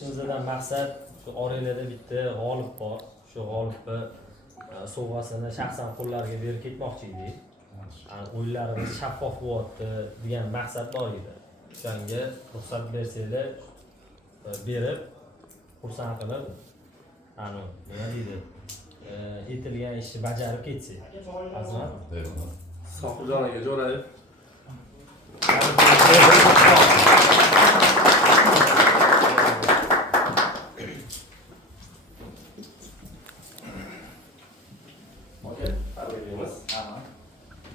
Bizdan maqsad shu orelada bitta g'olib bor. Shu g'olibni sovg'asini shaxsan qo'llariga berib ketmoqchi edik. O'yinlarimiz shaffof bo'lyapti degan maqsad bor edi. O'shanga ruxsat bersanglar berib xursand qilib, nima deydi? Aytilgan ishni bajarib ketsak. Azmat. Sohibjon aka Jo'rayev. Okey, tabriklaymiz.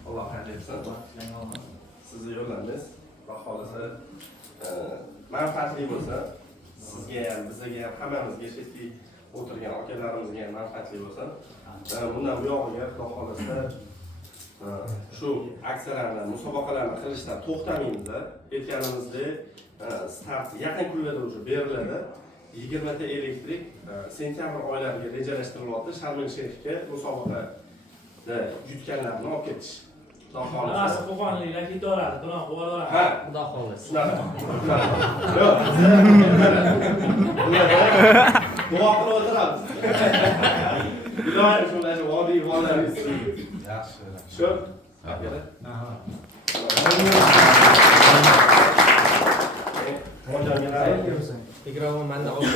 Alloh xayr etsin. Sizni yo'llangiz, Xudo xolisa manfaatli bo'lsa, sizga ham, bizga ham, hammamizga shetga o'tirgan akalarimizga ham manfaatli bo'lsa, bundan bu yog'iga Xudo xolisa shu aksiyalarni, musobaqalarni qilishdan to'xtamaymiz. Aytganimizdek, start yaqin kunlarda уже beriladi. 20 ta elektrik sentyabr oylariga rejalashtirilyapti. Sharm-el-Sheyxga musobaqada yutganlarni olib ketish. Xudo xolisa. Qo'qonliklar ketaveradi, bunaqa qo'yadi. Ha, Xudo xolisa. yo'q. Duo qilib o'tiramiz. Ilohim shunday vodiy vollaringiz. Yaxshi. Shu. Mikrofon menda olib